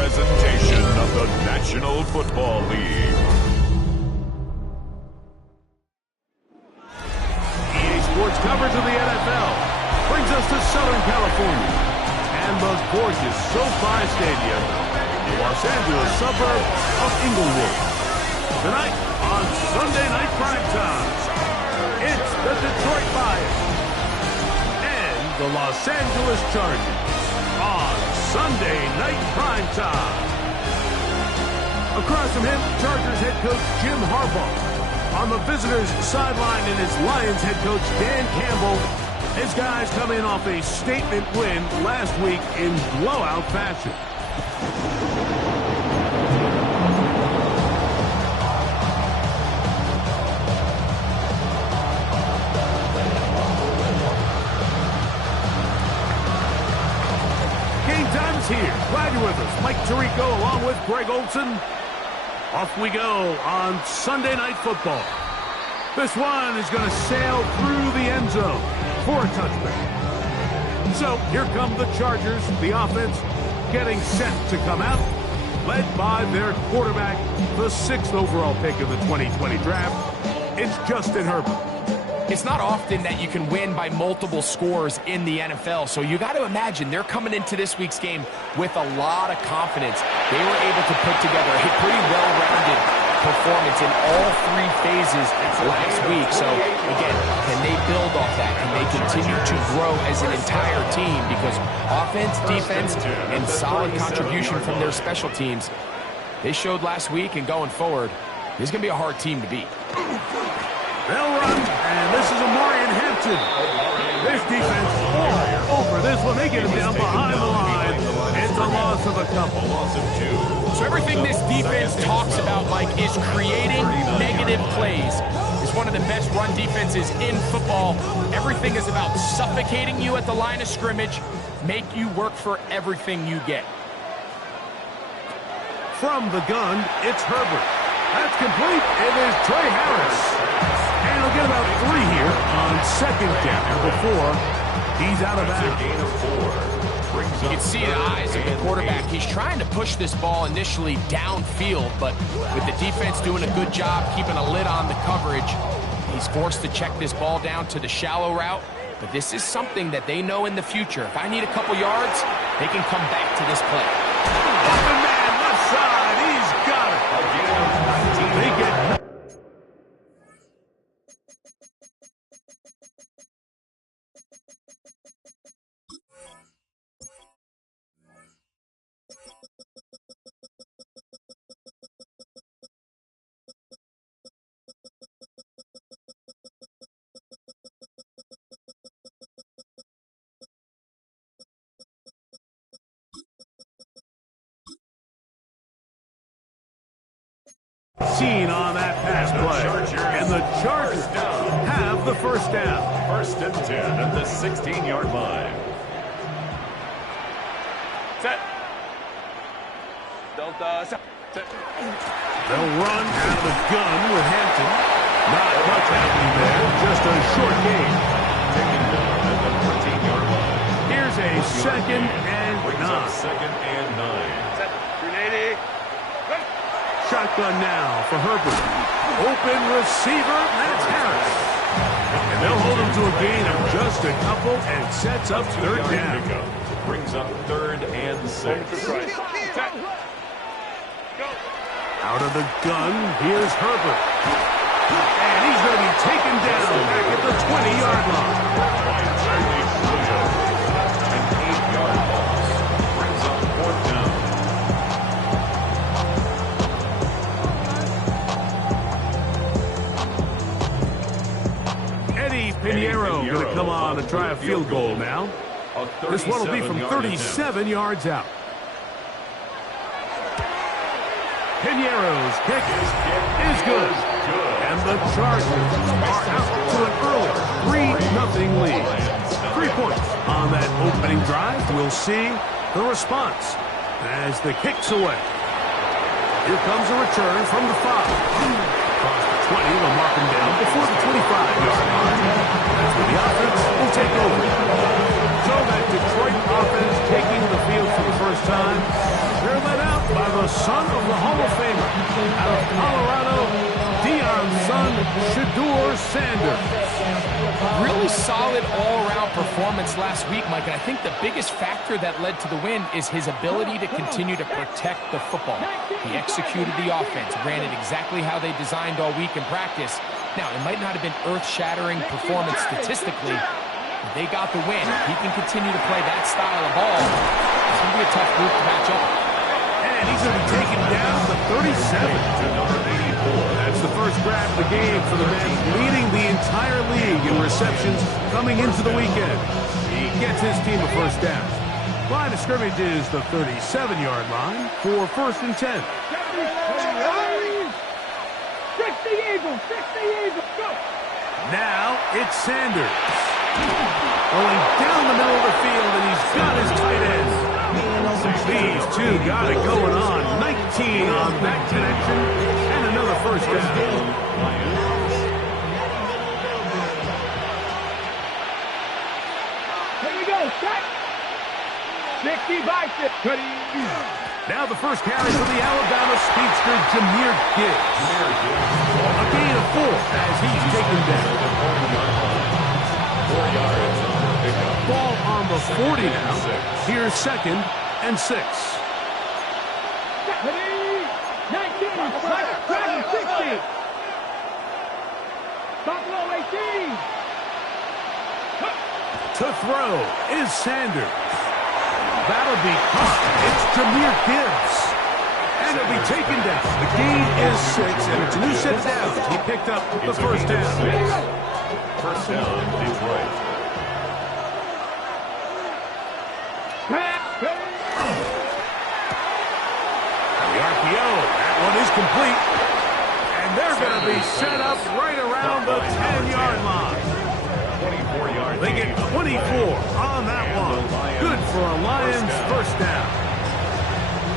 presentation of the National Football League. EA Sports coverage of the NFL brings us to Southern California and the gorgeous SoFi Stadium, the Los Angeles suburb of Inglewood. Tonight on Sunday Night Primetime, it's the Detroit Lions and the Los Angeles Chargers on Sunday Night Primetime. Across from him, Chargers head coach Jim Harbaugh. On the visitors' sideline in his Lions head coach Dan Campbell. His guys come in off a statement win last week in blowout fashion. Game time is here. Glad you're with us. Mike Tirico along with Greg Olson. Off we go on Sunday Night Football. This one is going to sail through the end zone for a touchback. So here come the Chargers, the offense getting set to come out, led by their quarterback, the 6th overall pick of the 2020 draft. It's Justin Herbert. It's not often that you can win by multiple scores in the NFL, so you got to imagine they're coming into this week's game with a lot of confidence. They were able to put together a pretty well-rounded performance in all 3 phases last week. So, again, can they build off that? Can they continue to grow as an entire team? Because offense, defense, and solid contribution from their special teams, they showed last week, and going forward, this is going to be a hard team to beat. They'll run, and this is Amarian Hampton. This defense all over this one. They get him down behind the line. It's a loss of a couple. Loss of 2. So everything this defense talks about, Mike, is creating negative plays. It's one of the best run defenses in football. Everything is about suffocating you at the line of scrimmage, make you work for everything you get. From the gun, it's Herbert. That's complete. It is Trey Harris. And he'll get about 3 here on 2nd down before he's out of bounds. You can see the eyes of the quarterback. He's trying to push this ball initially downfield, but with the defense doing a good job keeping a lid on the coverage, he's forced to check this ball down to the shallow route. But this is something that they know in the future. If I need a couple yards, they can come back to this play. Open man, left side. He's got it. They get... Seen on that pass play, and the Chargers have the first down. 1st and 10 at the 16-yard line. Set. Set. They'll run out of the gun with Hampton. Not much happening there, just a short gain. Taking down at the 14-yard line. Here's a 2nd and 9. 2nd and 9. Set. Grenade. Shotgun now for Herbert. Open receiver, that's Harris. And they'll hold him to a gain of just a couple and sets up 3rd down. Brings up 3rd and 6. Out of the gun, here's Herbert. And he's going to be taken down back at the 20-yard line. An 8-yard loss. Brings up 4th down. Pinheiro going to come on and try a field goal now. This one will be from 37 yards out. Pinheiro's kick is good. And the Chargers are out to an early 3-0 lead. 3 points on that opening drive. We'll see the response as the kick's away. Here comes a return from the 5. Across the 20, they'll mark him down before the 25-yard line. That's when the offense will take over. So that Detroit offense taking the field for the first time. They're let out by the son of the Hall of Famer. Out of Colorado, Deion's son, Shedeur Sanders. Really solid all-around performance last week, Mike, and I think the biggest factor that led to the win is his ability to continue to protect the football. He executed the offense, ran it exactly how they designed all week in practice. Now, it might not have been earth-shattering performance statistically, but they got the win. He can continue to play that style of ball. It's going to be a tough group to match up. And he's going to be taken down to 37. That's the first grab of the game for the man leading the entire league in receptions coming into the weekend. He gets his team a first down. Line of scrimmage is the 37-yard line for 1st and 10. Fix the Eagles! Fix the Eagles! Go! Now it's Sanders. Going down the middle of the field, and he's got his tight end. These two got it going on. 19 on that connection, and another first down. Here we go, set! 60 by 6. Now the first carry for the Alabama speedster, Jahmyr Gibbs. A gain of 4 as he's taken down. 4 yards on the pickup. Ball on the 40 now. Here's 2nd and 6. 19, 60. Buffalo 18. To throw is Sanders. That'll be caught. It's Jahmyr Gibbs. And it'll be taken down. The gain is 6, and it's a new set of downs. He picked up the first down. First down, Detroit. The RPO, that one is complete. And they're going to be set up right around the 10-yard line. 24 yards. They get 24 on that one. Good for a Lions first down.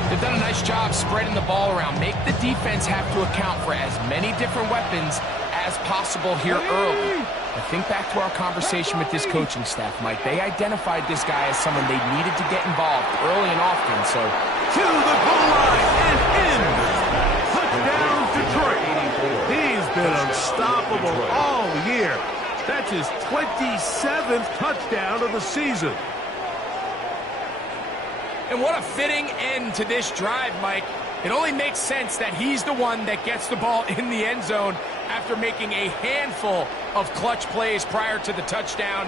They've done a nice job spreading the ball around. Make the defense have to account for as many different weapons as possible here early. I think back to our conversation with this coaching staff, Mike. They identified this guy as someone they needed to get involved early and often, so... To the goal line and in. Touchdown, Detroit. He's been unstoppable all year. That's his 27th touchdown of the season. And what a fitting end to this drive, Mike. It only makes sense that he's the one that gets the ball in the end zone after making a handful of clutch plays prior to the touchdown.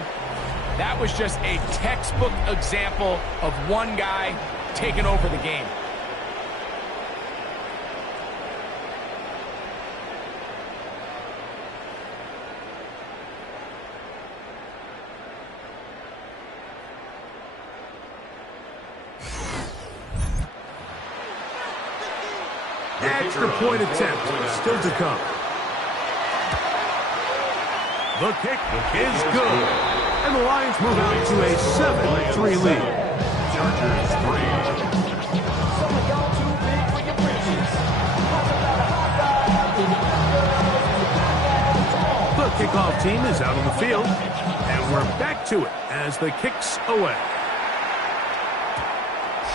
That was just a textbook example of one guy taking over the game. Extra point attempt still to come. The kick is good. And the Lions move out to a 7-3 lead. Chargers 3. The kickoff team is out on the field. And we're back to it as the kick's away.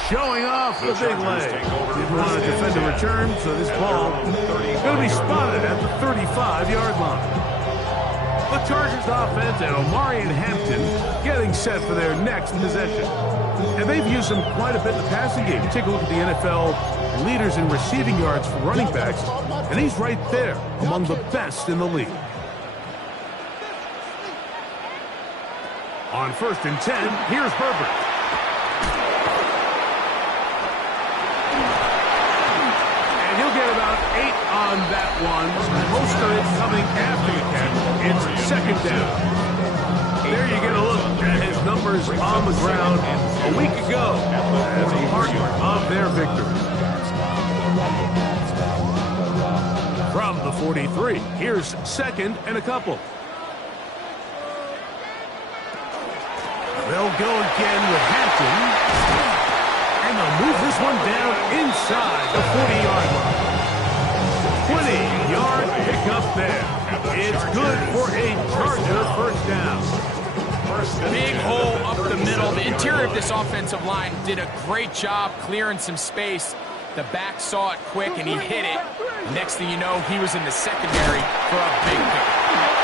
Showing off the big leg. Didn't want to defend a return, so this ball is going to be spotted at the 35-yard line. The Chargers offense and Omari and Hampton getting set for their next possession. And they've used him quite a bit in the passing game. Take a look at the NFL leaders in receiving yards for running backs, and he's right there among the best in the league. On 1st and 10, here's Herbert. And he'll get about 8 on that one. Most of it coming after the catch. It's 2nd down. There you get a look at his numbers on the ground a week ago as a part of their victory. From the 43, here's 2nd and a couple. They'll go again with Hampton. And they'll move this one down inside the 40-yard line. 20-yard pickup there. It's good for a Charger first down. Big hole up the middle. The interior of this offensive line did a great job clearing some space. The back saw it quick, and he hit it. Next thing you know, he was in the secondary for a big pick.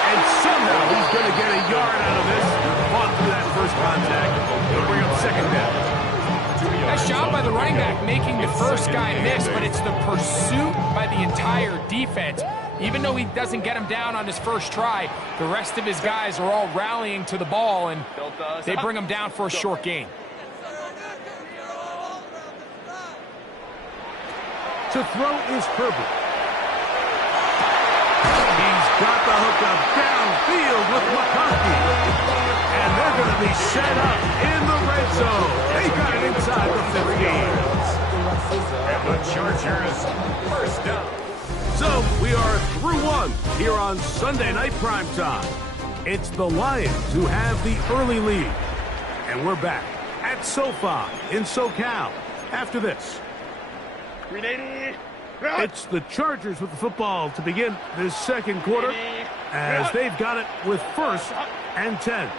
And somehow he's going to get a yard out of this. Fought through that first contact. He'll bring up second down. Nice job by the running back making the first guy miss, but it's the pursuit by the entire defense. Even though he doesn't get him down on his first try, the rest of his guys are all rallying to the ball, and they bring him down for a short gain. To throw is Herbert. He's got the hookup downfield with McConkey. And they're going to be set up in the red zone. They got it inside the 15. And the Chargers first down. So we are through one here on Sunday Night Primetime. It's the Lions who have the early lead. And we're back at SoFi in SoCal after this. It's the Chargers with the football to begin this second quarter as they've got it with 1st and 10.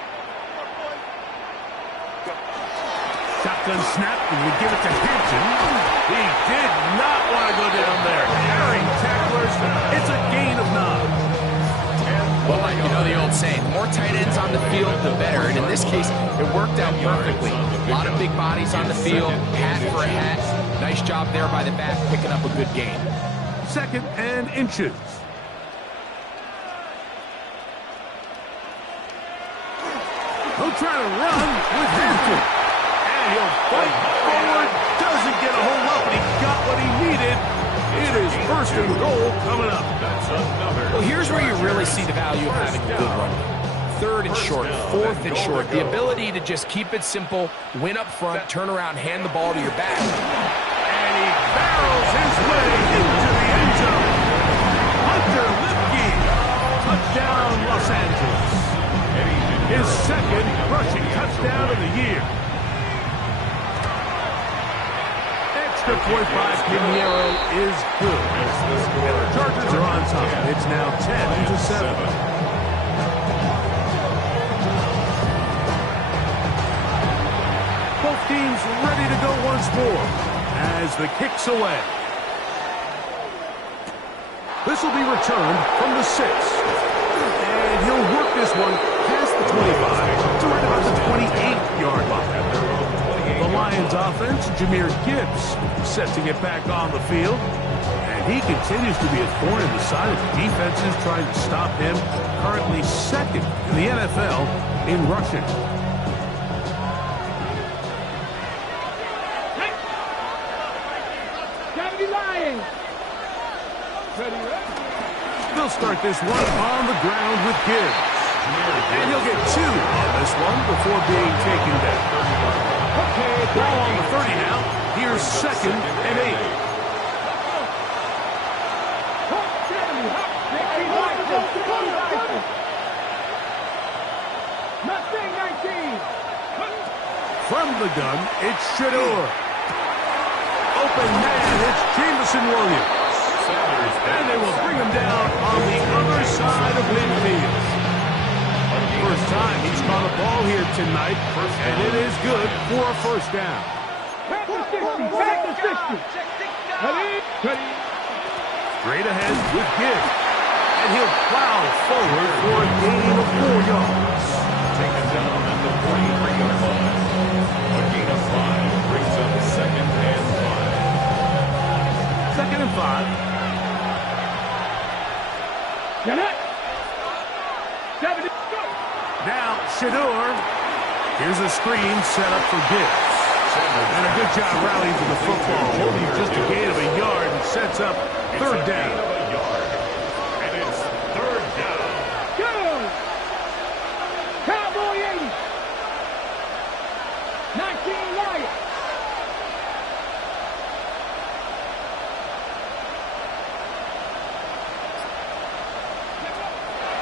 Shotgun snap, and we give it to Hampton. He did not want to go down there. Carrying tacklers. It's a gain of 9. Well, you know the old saying, the more tight ends on the field, the better. And in this case, it worked out perfectly. A lot of big bodies on the field, hat for a hat. Nice job there by the back, picking up a good gain. 2nd and inches. He'll try to run with Hampton. And he'll fight forward. Doesn't get a whole lot, but he got what he needed. It is 1st and goal coming up. Well, here's where you really see the value of having a good run. 3rd and short, 4th and short. The ability to just keep it simple, win up front, turn around, hand the ball to your back. And he barrels his way into the end zone. Hunter Lipke. Touchdown, Los Angeles. His 2nd rushing touchdown of the year. Extra point by Pinheiro is good. And the Chargers are on top. It's now 10-7. Both teams ready to go once more as the kick's away. This will be returned from the 6. And he'll work this one past the 25 to right about the 28-yard line. The Lions offense, Jahmyr Gibbs, set to get back on the field. And he continues to be a thorn in the side of the defenses trying to stop him. Currently 2nd in the NFL in rushing. They'll start this one on the ground with Gibbs. And he'll get 2 on this one before being taken down. Ball on the 30 now. Here's 2nd and 8. From the gun, it's Shador. Open man, it's Jameson Williams. And they will bring him down on the other side of midfield. First time he's caught a ball here tonight, and it is good for a 1st down. Straight ahead with Gibbs. And he'll plow forward for a gain of 4 yards. Taken down at the 43-yard line. A gain of 5 brings up 2nd and 5. 2nd and 5. Now, Shador. Here's a screen set up for Gibbs. And a good job rallying to the football. Holding just a gain of a yard and sets up 3rd down. And it's 3rd down. Go! Cowboy 80. 19 Lions.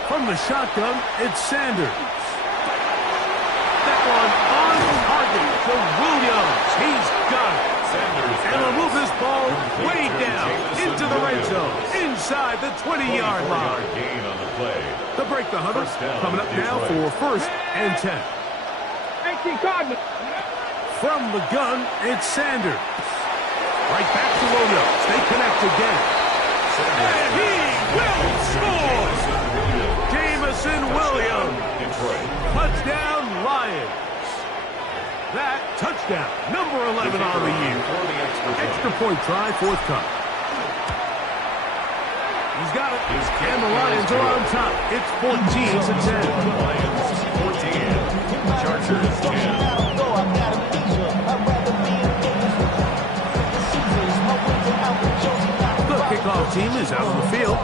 From the shotgun, it's Sanders. That one on target to Williams. He's got it. And will move this ball way down into the red zone, inside the 20-yard line. Gain on the play. To break the huddle, coming up now for 1st and 10. 18 Cardinals. From the gun, it's Sanders. Right back to Williams. They connect again. And he will score! Jamison Williams. Touchdown, Lions. That touchdown, number 11 on the year. Extra point try, fourth time. He's got it. And the Lions are on top. It's 14-10. Lions 14. Chargers 10. The kickoff team is out on the field,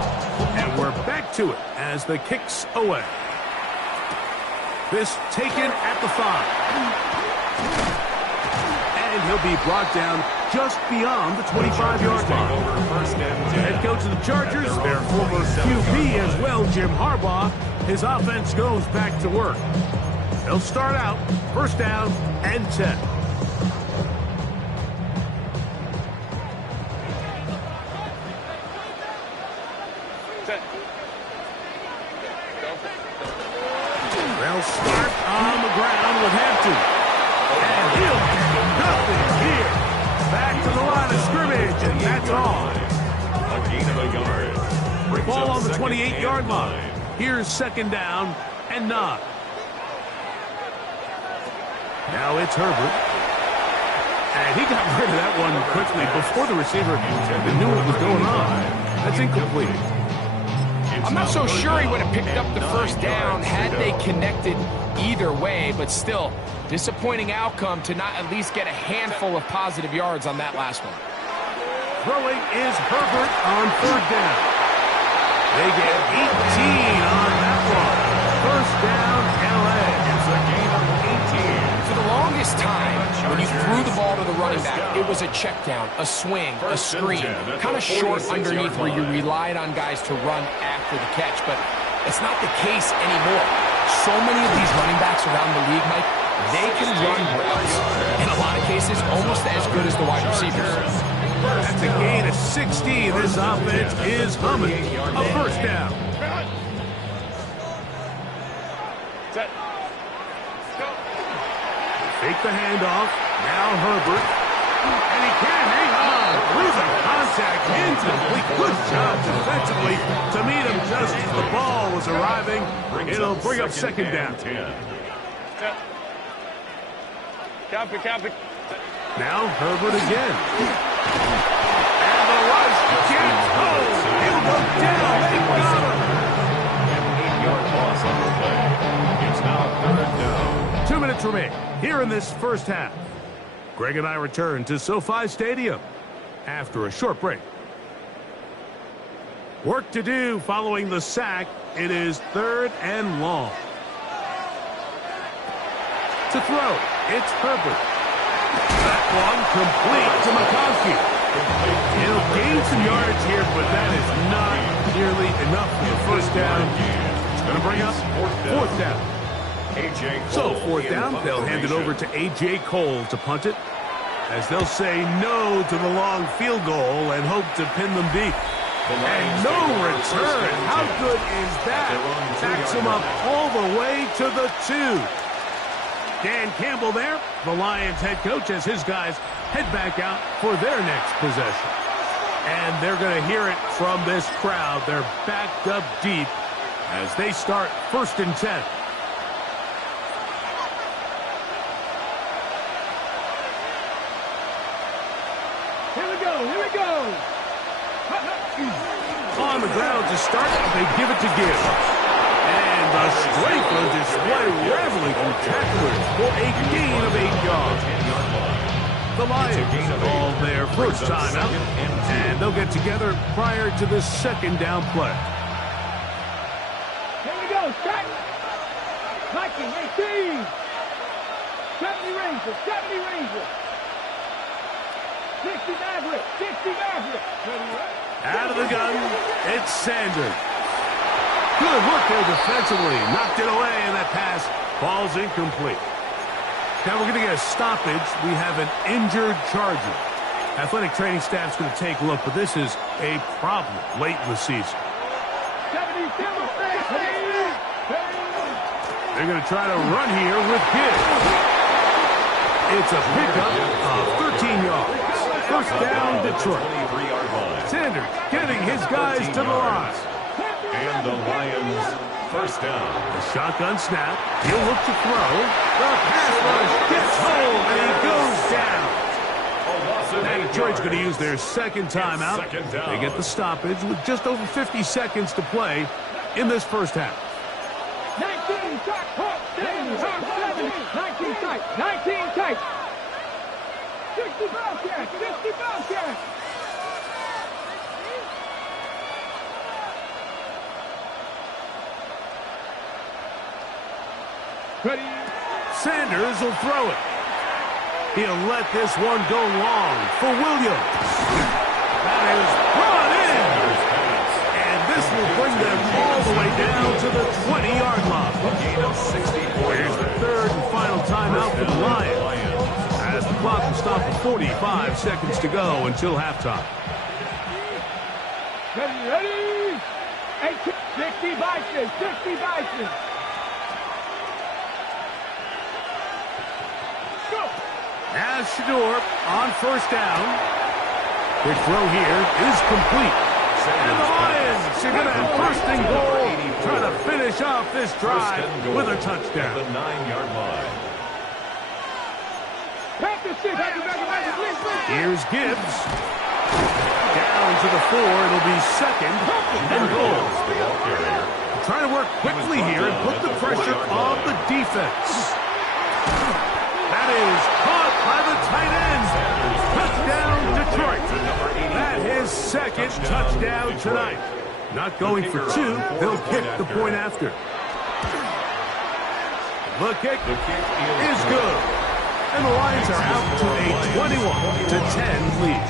and we're back to it as the kick's away. This taken at the 5. And he'll be brought down just beyond the 25-yard line. Head coach of the Chargers, their former QB as well, Jim Harbaugh, his offense goes back to work. They'll start out first down and 10. They'll start on the ground with Hampton. And he'll do nothing here. Back to the line of scrimmage, and that's all. A gain of a yard. Ball on the 28-yard line. Here's second down and 9. Now it's Herbert. And he got rid of that one quickly before the receiver even knew what was going on. That's incomplete. I'm not so sure he would have picked up the first down had they connected either way, but still, disappointing outcome to not at least get a handful of positive yards on that last one. Throwing is Herbert on third down. They get 18 on that one. First down, L.A. It's a gain of 18. For the longest time, when you threw the ball to the running back, it was a check down, a swing, a screen, kind of short underneath where you relied on guys to run after the catch, but it's not the case anymore. So many of these running backs around the league, Mike, they can run routes. In a lot of cases, almost as good as the wide receivers. That's a gain of 16. This offense is humming. A first down. Set. Go. Fake the handoff. Now Herbert. And he can't hang on. Losing contact. Incomplete. Good job defensively to meet him just as the ball was arriving. It'll bring up second down. Set. Copy, copy. Set. Now Herbert again. And the rush gets home. He'll go down. They got him. 8-yard loss on the play. It's now third down. 2 minutes remain here in this first half. Greg and I return to SoFi Stadium after a short break. Work to do following the sack. It is third and long. To throw, it's Herbert. That one complete to McConkey. He'll gain some yards here, but that is not nearly enough for the first down. It's going to bring up fourth down. So fourth down, they'll hand it over to A.J. Cole to punt it, as they'll say no to the long field goal and hope to pin them deep. And no return. How good is that? Backs him up all the way to the 2. Dan Campbell there, the Lions head coach, as his guys head back out for their next possession. And they're going to hear it from this crowd. They're backed up deep as they start first and 10. Here we go, here we go. On the ground to start, they give it to Gibbs. And the strength on display, rattling through tacklers for a gain of 8 yards. The Lions all their first time out, and they'll get together prior to the second down play. Here we go, strike. Mikey, 18. 70 Rangers, 70 Rangers. 60 Maverick, 60 Maverick. Out of the gun, it's Sanders. Good work there defensively. Knocked it away, and that pass falls incomplete. Now we're going to get a stoppage. We have an injured Charger. Athletic training staff's going to take a look, but this is a problem late in the season. They're going to try to run here with Gibbs. It's a pickup of 13 yards. First down down Detroit. 23-yard line. Sanders getting his guys to the line. And the Lions first down. The shotgun snap. He'll look to throw. The pass rush gets home, and he goes down. And Detroit's going to use their second timeout. They get the stoppage with just over 50 seconds to play in this first half. 19 tight, 19 tight, 19 tight. 60 Bobcats, 60 Bobcats. Ready. Sanders will throw it. He'll let this one go long for Williams. That is brought in. And this will bring them all the way down to the 20-yard line. Gain of 64. Here's the third and final timeout for the Lions. As the clock will stop at 45 seconds to go until halftime. Ready. 60 Bison, 60 Bison. As Shador on first down. Quick throw here is complete. And the Lions are going to have first and goal, trying to finish off this drive with a touchdown. The 9-yard line. Here's Gibbs. Down to the 4. It'll be second and goal. Trying to work quickly here and put the pressure on the defense. That is caught by the tight end. Touchdown, Detroit. That is second touchdown tonight. Not going for two. They'll kick the point after. The kick is good. And the Lions are out to a 21-10 lead.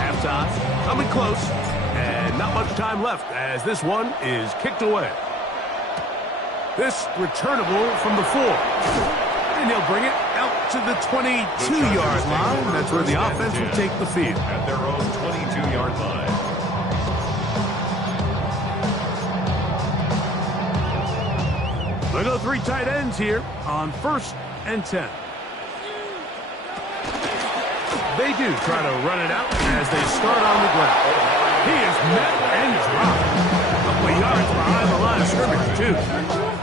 Halftime coming close. And not much time left as this one is kicked away. This returnable from the 4. And they'll bring it out to the 22-yard line. That's where the offense will take the field. At their own 22-yard line. They go 3 tight ends here on 1st and 10. They do try to run it out as they start on the ground. He is met and dropped. A couple of yards behind the line of scrimmage, too.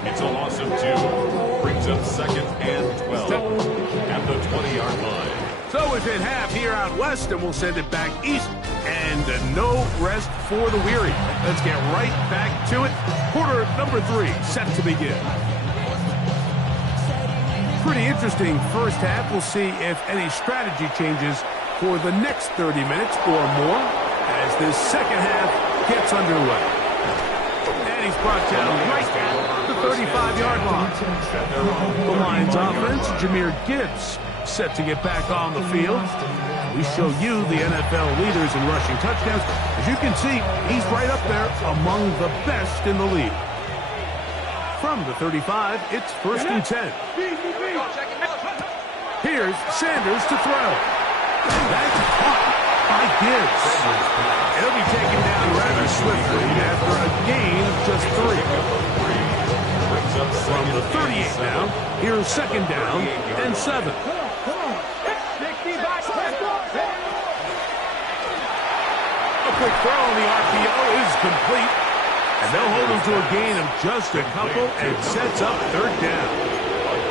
It's a loss of 2. Brings up second and 12 at the 20-yard line. So within half here out west, and we'll send it back east. And no rest for the weary. Let's get right back to it. Quarter number 3 set to begin. Pretty interesting first half. We'll see if any strategy changes for the next 30 minutes or more as this second half gets underway. And he's brought down right at the 35-yard line. The Lions offense, Jahmyr Gibbs, set to get back on the field. We show you the NFL leaders in rushing touchdowns. As you can see, he's right up there among the best in the league. From the 35, it's 1st and 10. Here's Sanders to throw. That's caught by Gibbs. It'll be taken down rather swiftly after a gain of just 3. From the 38 now, here's 2nd down and 7. A quick throw on the RPO is complete. And they'll hold him to a gain of just a couple and sets up 3rd down.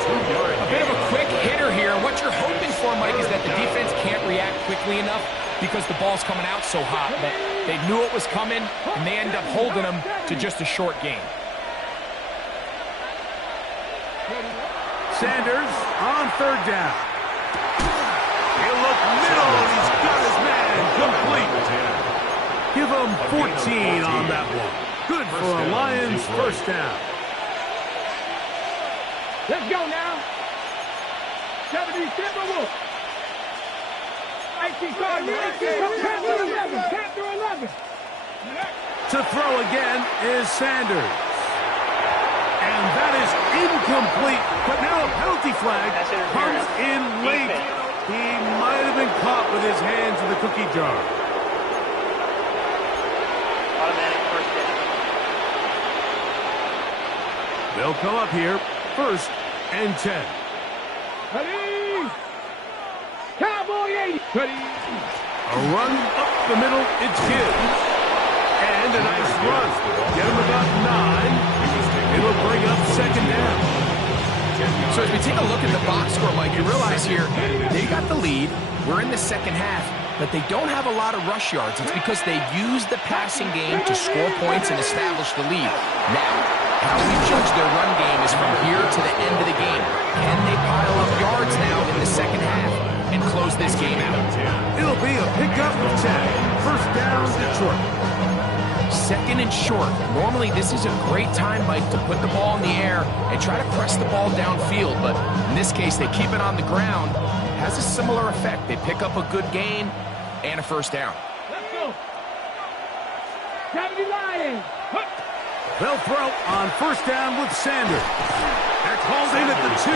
A bit of a quick hitter here. What you're hoping for, Mike, is that the defense can't react quickly enough because the ball's coming out so hot. But they knew it was coming, and they end up holding them to just a short gain. Sanders on 3rd down. He'll look middle, and he's got his man complete. Give him 14 on that one. Good for a Lions first down. Let's go now. 70 Timberwolves. 18 11. To throw again is Sanders. And that is incomplete. But now a penalty flag comes in late. He might have been caught with his hands in the cookie jar. Automatic first down. They'll come up here, 1st and 10. Ready? Cowboy 80. Ready? A run up the middle, it's good. And a nice run. Get him about 9. It'll bring up second down. So as we take a look at the box score, Mike, you realize here, they got the lead. We're in the second half, but they don't have a lot of rush yards. It's because they use the passing game to score points and establish the lead. Now, how we judge their run game is from here to the end of the game. Can they pile up yards now in the second half and close this game out? It'll be a pickup of 10. First down, Detroit. Second and short. Normally, this is a great time, Mike, to put the ball in the air and try to press the ball downfield. But in this case, they keep it on the ground. Has a similar effect. They pick up a good gain and a first down. Let's go. 70 Lions. They'll throw on first down with Sanders. They're called in at the 2.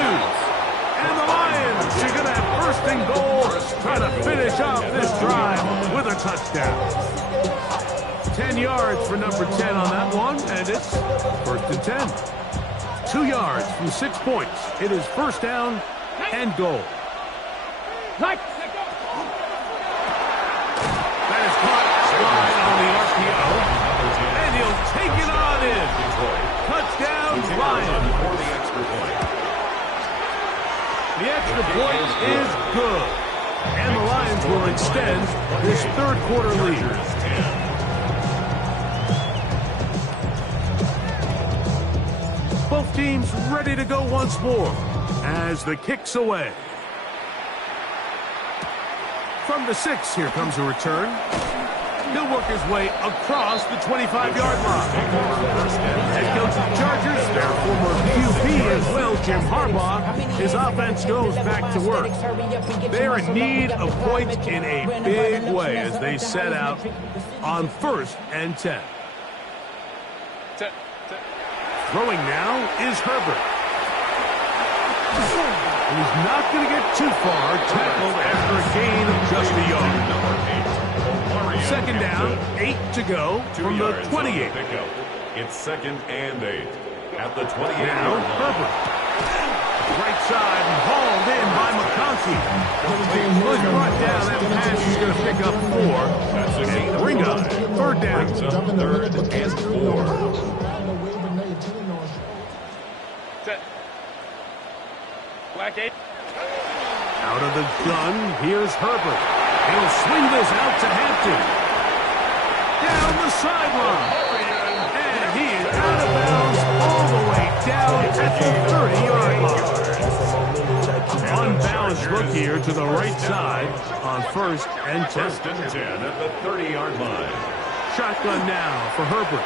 And the Lions are going to have first and goal, trying to finish off this drive with a touchdown. 10 yards for number 10 on that one, and it's first and 10. 2 yards from 6 points. It is first down and goal. Like. That is caught outside on the RPO, and he'll take it on in. Touchdown, Lions. The extra point is good, and the Lions will extend this third quarter lead. Both teams ready to go once more as the kick's away. From the 6, here comes a return. He'll work his way across the 25-yard line. Head coach of the Chargers, their former QB as well, Jim Harbaugh, his offense goes back to work. They're in need of points in a big way as they set out on first and 10. Throwing now is Herbert. And he's not going to get too far, tackled after a gain of just a yard. Second down, 8 to go from the 28. It's second and 8 at the 28. Now Herbert. Right side and hauled in by McConkey. Well, he's brought down that pass. He's going to pick up 4. That's a gain of Bring on third down. Brings up third and 4. Black 8. Out of the gun, here's Herbert. He'll swing this out to Hampton. Down the sideline. And he is out of bounds all the way down at the 30-yard line. Unbalanced look here to the right side on first and 10. First and 10 at the 30-yard line. Shotgun now for Herbert.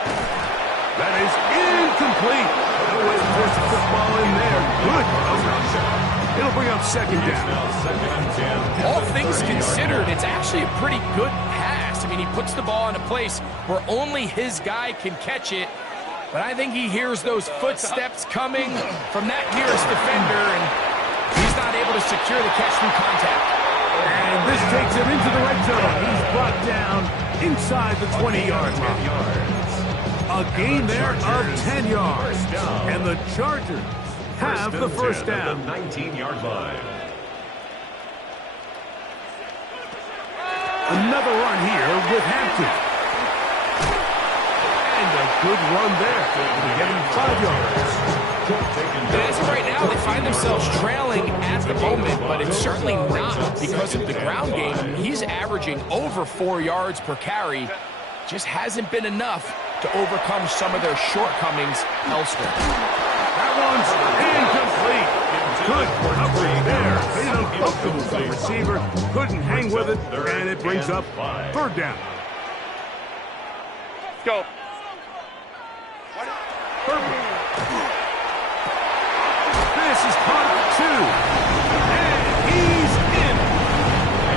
That is incomplete. No way to push the football in there. Good coverage. It'll bring up second down. Second and 10. All things considered, it's actually a pretty good pass. I mean, he puts the ball in a place where only his guy can catch it. But I think he hears those footsteps coming from that nearest defender, and he's not able to secure the catch through contact. And this takes him into the red zone. He's brought down inside the 20-yard line. A gain there of 10 yards. And the Chargers have the first down. At the 19-yard line. Another run here with Hampton. And a good run there. Getting 5 yards. As of right now, they find themselves trailing at the moment, but it's certainly not because of the ground game. He's averaging over 4 yards per carry. Just hasn't been enough to overcome some of their shortcomings elsewhere. That one's incomplete. Good coverage there. Made it uncomfortable for the receiver. Couldn't hang with it, and it brings up third down. Let's go. Herbert. This is caught at 2. And he's in.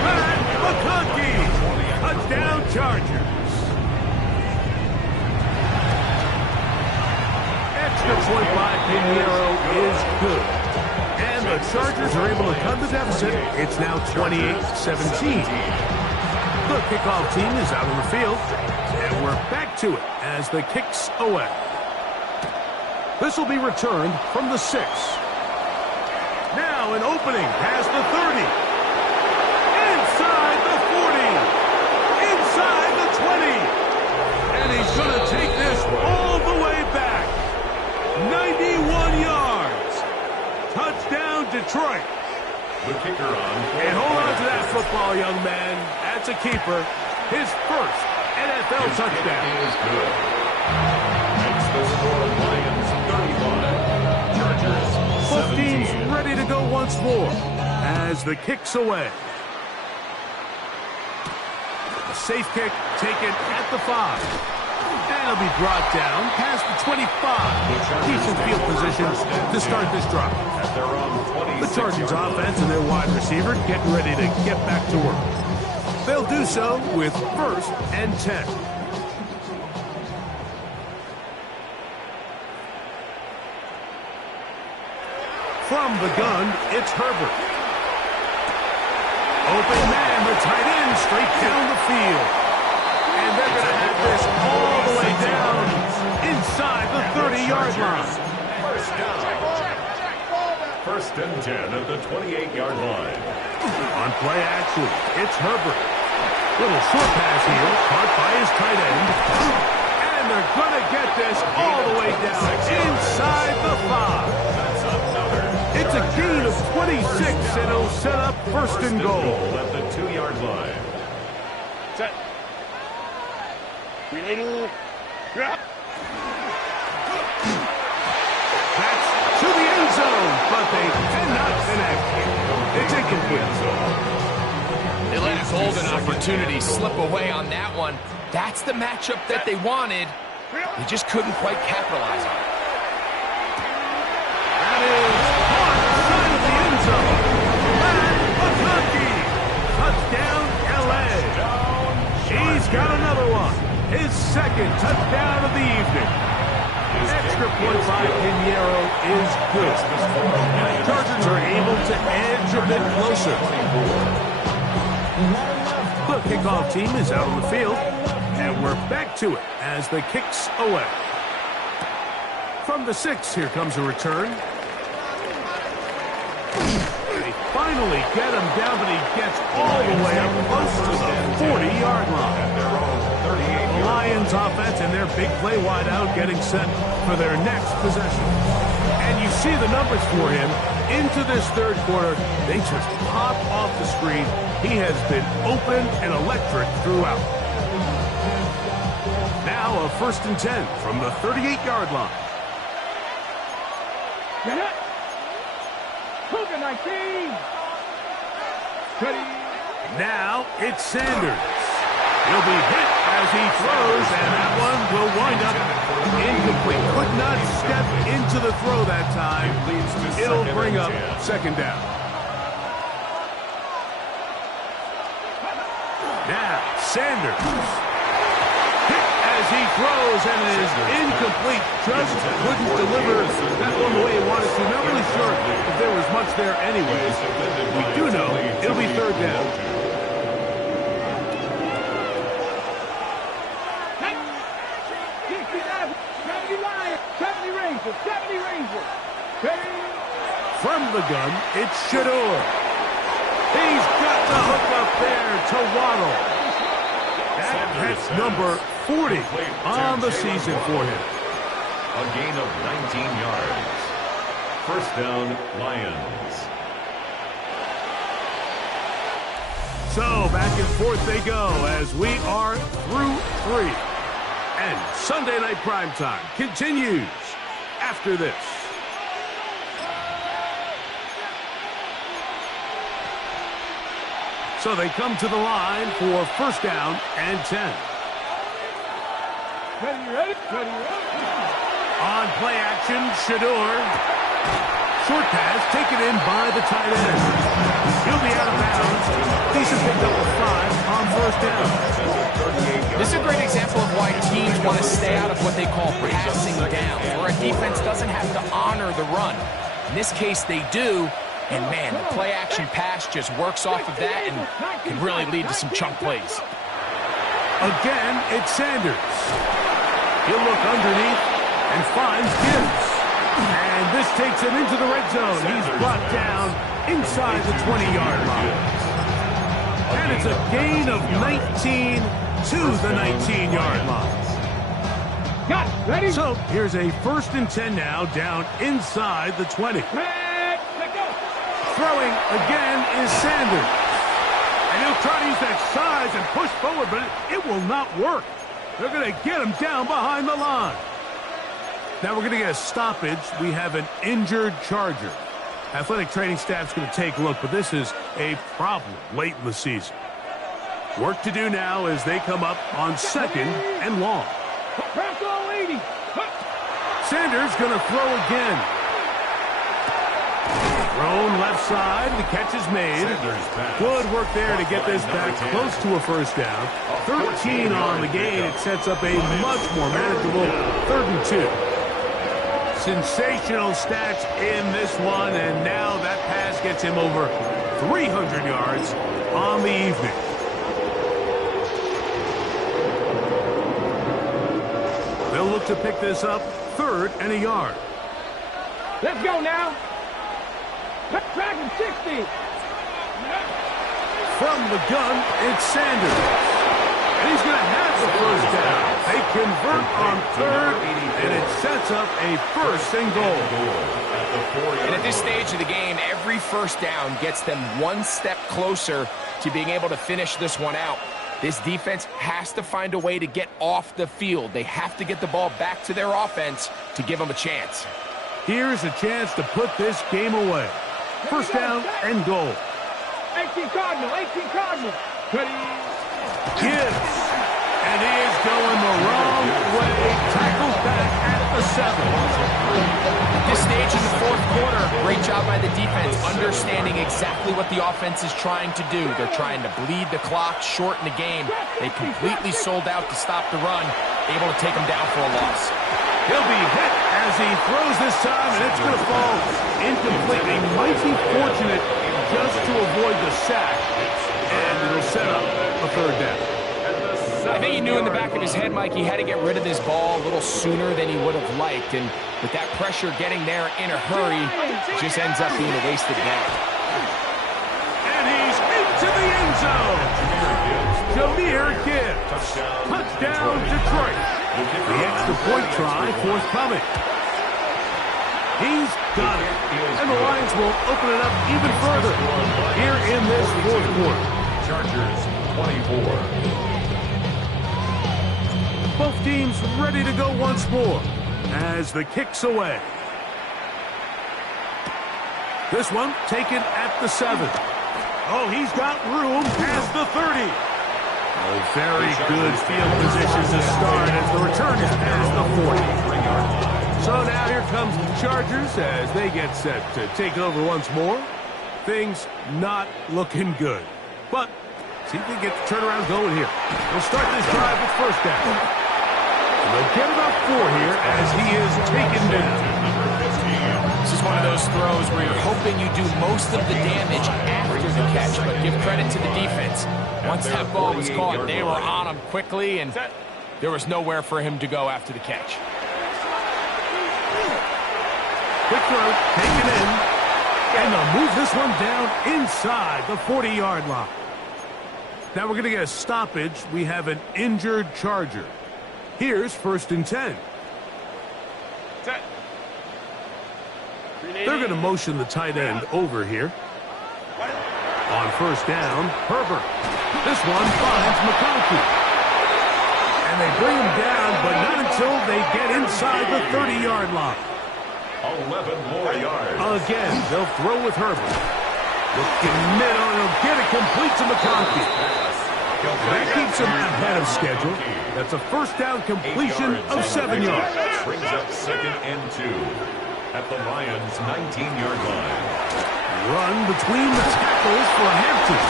Matt McConkey. Touchdown Chargers. Extra point by Pinheiro is good. And the Chargers are able to cut the deficit. It's now 28-17. The kickoff team is out on the field. And we're back to it as the kick's away. This will be returned from the 6. Now Now an opening past the 30. Inside the 40. Inside the 20. And he's going to take this all the way back. 91 yards. Touchdown, Detroit. The kicker on. And hold on to that football, young man. That's a keeper. His first NFL touchdown. Is good. Makes the score Lions 35. Chargers Both 17. teams ready to go once more as the kick's away. A safe kick taken at the 5. And it'll be brought down past the 25. Decent field position to start this drive. At their own 26. The Chargers offense and their wide receiver getting ready to get back to work. They'll do so with 1st and 10. From the gun, it's Herbert. Open man, the tight end, straight down the field. And they're going to have this all the way down inside the 30-yard line. First and 10 at the 28-yard line. On play action, it's Herbert. Little short pass here, caught by his tight end. And they're going to get this all the way down inside the 5. It's a gain of 26, and it'll set up 1st and goal. At the 2-yard line. Set. Relating. Drop. That's to the end zone, but they cannot connect. It's incomplete. They let a golden opportunity slip away on that one. That's the matchup that they wanted. They just couldn't quite capitalize on it. That is caught inside of the end zone. Matt McConkey. Touchdown, L.A. He's got another one. His 2nd touchdown of the evening. Extra point by Pinheiro is good. Chargers are able to edge a bit closer. The kickoff team is out on the field, and we're back to it as the kick's away. From the 6, here comes a return. They finally get him down, but he gets all the way up close to the 40-yard line. The Lions offense and their big play wideout getting set for their next possession. And you see the numbers for him into this 3rd quarter. They just pop off the screen. He has been open and electric throughout. Now a 1st and 10 from the 38-yard line. Get it. Cougar 19. Ready. Now it's Sanders. He'll be hit as he throws, and that one will wind up incomplete. Could not step into the throw that time. It'll bring up 2nd down. Now Sanders. Hit as he throws, and it is incomplete. Just couldn't deliver that one the way he wanted to. Not really sure if there was much there anyways. We do know it'll be 3rd down. 70 Rangers. From the gun, it's Shador. He's got the hook up there to Waddle. That's number 40 on the season for him. A gain of 19 yards. First down, Lions. So back and forth they go as we are through 3. And Sunday Night Primetime continues after this. So they come to the line for 1st down and 10. Ready. On play action, Shador. Short pass taken in by the tight end. He'll be out of bounds. Decent pickup of 5 on 1st down. This is a great example of why teams want to stay out of what they call passing downs, where a defense doesn't have to honor the run. In this case, they do. And, man, the play-action pass just works off of that and can really lead to some chunk plays. Again, it's Sanders. He'll look underneath and finds Gibbs. And this takes him into the red zone. He's brought down inside the 20-yard line. And it's a gain of 19 to the 19-yard line. Got it. Ready? So here's a 1st and 10 now, down inside the 20. Let go. Throwing again is Sanders. And he'll try to use that size and push forward, but it will not work. They're going to get him down behind the line. Now we're going to get a stoppage. We have an injured Charger. Athletic training staff's going to take a look, but this is a problem late in the season. Work to do now as they come up on 2nd and long. Press all 80. Sanders going to throw again. Thrown left side. The catch is made. Good work there to get this back close to a 1st down. 13 on the gain. It sets up a much more manageable 3rd and 2. Sensational stats in this one, and now that pass gets him over 300 yards on the evening. They'll look to pick this up 3rd and a yard. Let's go now. Track him 60. From the gun, it's Sanders. And he's going to have the 1st down. They convert on 3rd, and it sets up a 1st and goal. And at this stage of the game, every 1st down gets them one step closer to being able to finish this one out. This defense has to find a way to get off the field. They have to get the ball back to their offense to give them a chance. Here's a chance to put this game away. 1st down and goal. 18 Cardinal. 18 Cardinal. Gibbs. And he is going the wrong way. Tackled back at the 7. This stage in the 4th quarter, great job by the defense, understanding exactly what the offense is trying to do. They're trying to bleed the clock, shorten the game. They completely sold out to stop the run, able to take them down for a loss. He'll be hit as he throws this time, and it's going to fall incomplete. They might be fortunate just to avoid the sack, and it'll set up a 3rd down. I think he knew in the back of his head, Mike, he had to get rid of this ball a little sooner than he would have liked. And with that pressure getting there in a hurry, it just ends up being a wasted down. And he's into the end zone. Jahmyr Gibbs. Touchdown, Detroit. The extra point try forthcoming. He's got it. And the Lions will open it up even further here in this 4th quarter. Chargers 24. Both teams ready to go once more as the kick's away. This one taken at the 7. Oh, he's got room past the 30. Oh, very good field position to start as the return is past the 40. So now here comes the Chargers as they get set to take over once more. Things not looking good. But see if they get the turnaround going here. They'll start this drive with 1st down. They'll get about 4 here as he is taken down. This is one of those throws where you're hoping you do most of the damage after the catch, but give credit to the defense. Once that ball was caught, they were on him quickly, and there was nowhere for him to go after the catch. Quick throw, taken in, and they'll move this one down inside the 40-yard line. Now we're going to get a stoppage. We have an injured Charger. Here's 1st and 10. They're going to motion the tight end over here. On 1st down, Herbert. This one finds McConkey. And they bring him down, but not until they get inside the 30-yard line. 11 more yards. Again, they'll throw with Herbert. Looking middle, and he'll get it complete to McConkey. That keeps him ahead of schedule. That's a 1st down completion of 7 yards. Brings up 2nd and 2 at the Lions' 19-yard line. Run between the tackles for Hampton.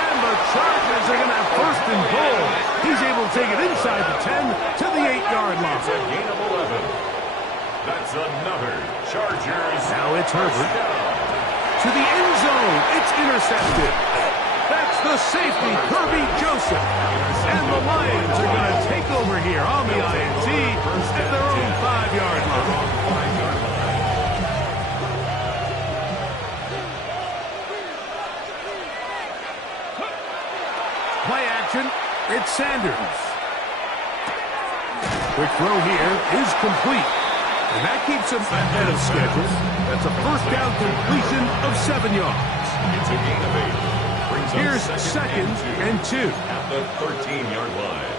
And the Chargers are going to have 1st and goal. He's able to take it inside the 10 to the 8-yard line. It's a gain of 11. That's another Chargers. Now it's Herbert. To the end zone. It's intercepted. That's the safety, Kirby Joseph. And the Lions are going to take over here on the INT at their own 5-yard line. play action. It's Sanders. Quick throw here is complete. And that keeps him ahead of schedule. That's a first down completion of 7 yards. It's a gain of 8. Brings Here's up second and 2. At the 13-yard line.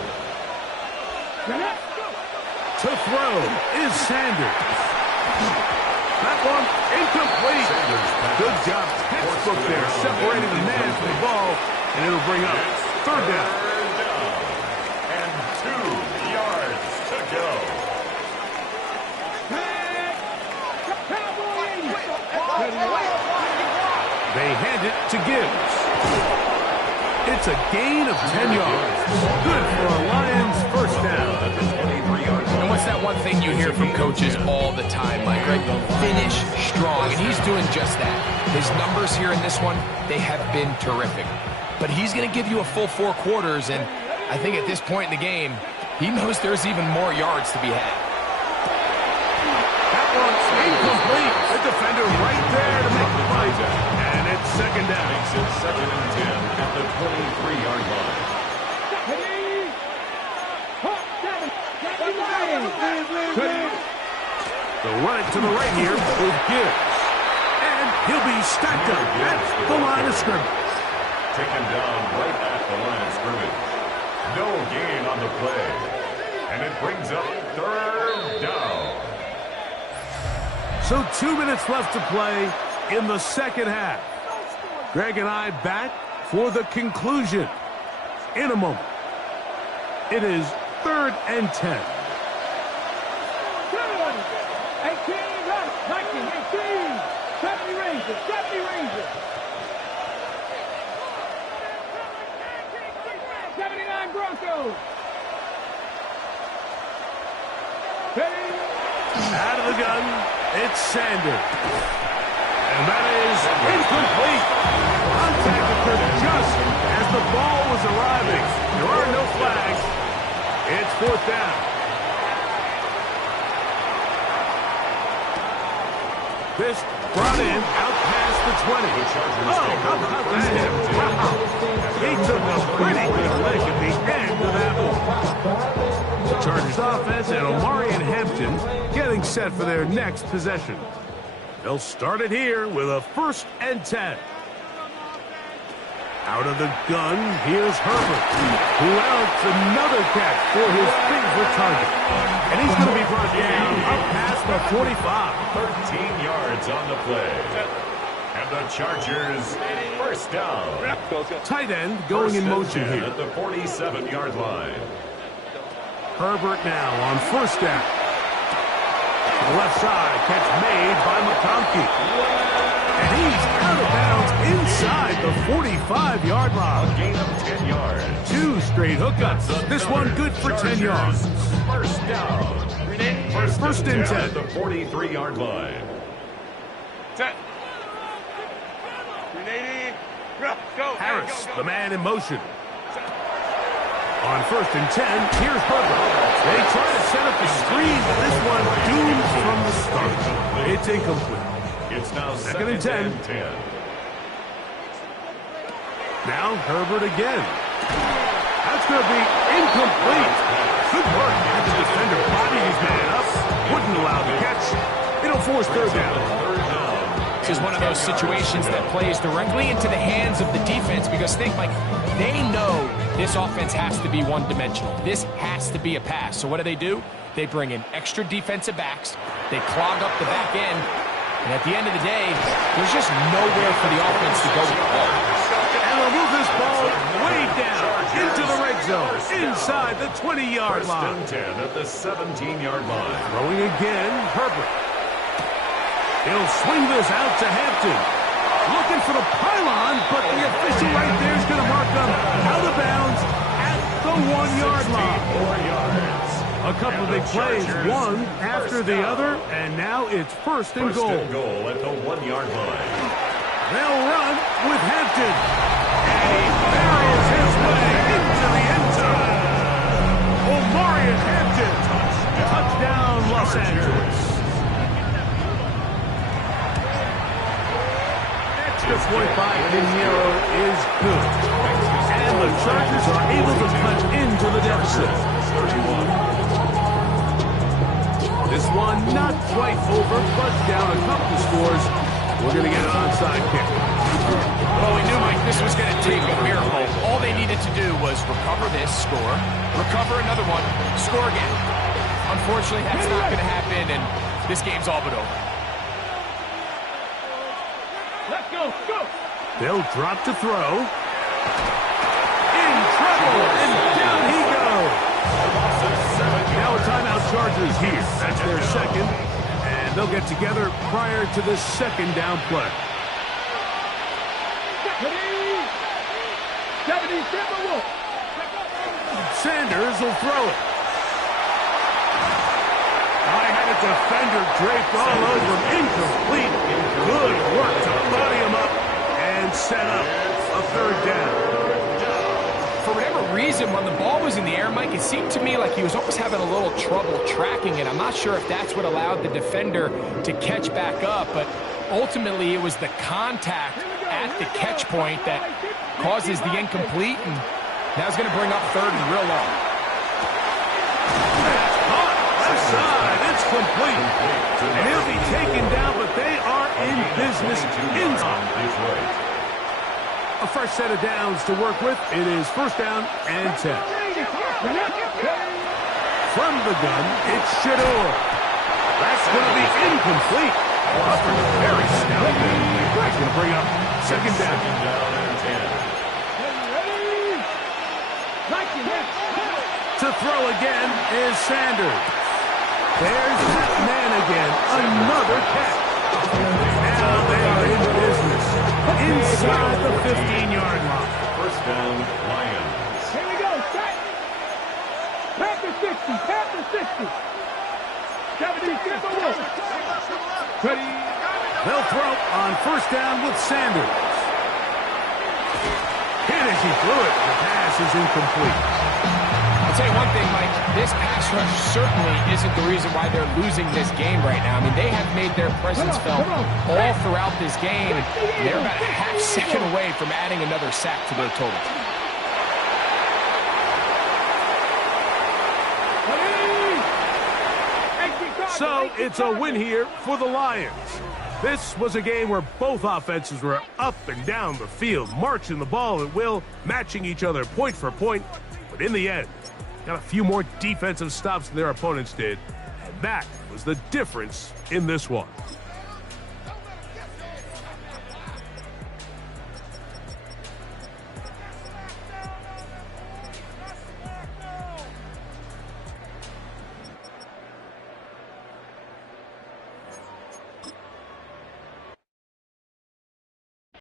To throw is Sanders. That one incomplete. Good job, textbook there, separating the man from the ball, and it'll bring up third down. And 2 yards to go. They hand it to Gibbs. It's a gain of 10 yards. Good for a Lions first down. And what's that one thing you hear from coaches all the time, Mike? Right? Finish strong, and he's doing just that. His numbers here in this one, they have been terrific. But he's going to give you a full 4 quarters, and I think at this point in the game, he knows there's even more yards to be had. That one's incomplete. The defender right there to make the fight. And it's second down. Makes it second and 10 at the 23-yard line. They'll run it to the right here with Gibbs. And he'll be stacked up at the line of scrimmage. Taken down right at the line of scrimmage. No gain on the play. And it brings up third down. So 2 minutes left to play in the second half. Greg and I back for the conclusion in a moment. It is third and 10. 18, run, 19, 18, 70 Rangers, 70 Rangers. 79 Broncos. Out of the gun, it's Sanders. And that is incomplete. Contact occurred just as the ball was arriving. There are no flags. It's fourth down. This brought in out past the 20. Oh, how about that? Wow. He took a pretty good leg at the end of that one. The Chargers offense and Omari and Hampton getting set for their next possession. They'll start it here with a first and 10. Out of the gun, here's Herbert, who outs another catch for his favorite target. And he's going to be brought down up past the 45. 13 yards on the play. And the Chargers first down. Tight end going in motion here. At the 47-yard line. Herbert now on first down. The left side, catch made by McConkey. And he's out of bounds inside the 45-yard line. A gain of 10 yards. 2 straight hookups. This one good for 10 yards. First down. First and 10 at the 43-yard line. Harris, the man in motion. On first and 10, here's Herbert. They try to set up the screen, but this one doomed from the start. It's incomplete. It's now Second and 10. Now Herbert again. That's going to be incomplete. Good work. And the defender bodied his man up. Wouldn't allow the catch. It'll force third down. This is one of those situations that plays directly into the hands of the defense because think, like, they know this offense has to be one-dimensional. This has to be a pass. So what do? They bring in extra defensive backs. They clog up the back end. And at the end of the day, there's just nowhere for the offense to go with the ball. And they'll move this ball way down into the red zone, inside the 20-yard line. First and 10 at the 17-yard line. Throwing again, Herbert. He'll swing this out to Hampton. Looking for the pylon, but the official right there is going to mark them out of bounds at the 1-yard line. 4 yards. A couple of big plays, one after the other, and now it's first and goal. First and goal at the 1-yard line. They'll run with Hampton. And he barrels his way into the end zone. Omari and Hampton. Touchdown, Los Angeles. Extra point by Pinheiro is good. And And the Chargers are able to cut into the deficit. 31. This one not quite over, but down a couple scores. We're going to get an onside kick. Well, we knew, Mike, this was going to take a miracle. All they needed to do was recover this, score, recover another one, score again. Unfortunately, that's not going to happen, and this game's all but over. Let's go, go. They'll drop to throw. In trouble, and down he goes. Now a timeout Chargers here. That's their second, and they'll get together prior to the second down play. 70, Timberwolves. Sanders will throw it. I had a defender draped all over him. Incomplete. Good work to buddy him up and set up a third down. For whatever reason, when the ball was in the air, Mike, it seemed to me like he was almost having a little trouble tracking it. I'm not sure if that's what allowed the defender to catch back up, but ultimately it was the contact at the catch point that causes the incomplete, and now it's going to bring up third and real long. That's caught. Left side. It's complete. And he'll be taken down, but they are in business inside. A fresh set of downs to work with. It is first down and 10. From the gun, it's Shador. That's going to be incomplete. Upper very stout. That's going to bring up second down. To throw again is Sanders. There's that man again. Another catch. Now they are in business. Inside the 15-yard line. First down, Lions. Here we go, set. Panther 60, Panther 60. 70, Timberwolves. Ready. They'll throw on first down with Sanders. Hit as he threw it. The pass is incomplete. I'll tell you one thing, Mike, this pass rush certainly isn't the reason why they're losing this game right now. I mean, they have made their presence felt all throughout this game, and they're about a half second away from adding another sack to their total. So it's a win here for the Lions. This was a game where both offenses were up and down the field, marching the ball at will, matching each other point for point. But in the end, got a few more defensive stops than their opponents did. And that was the difference in this one.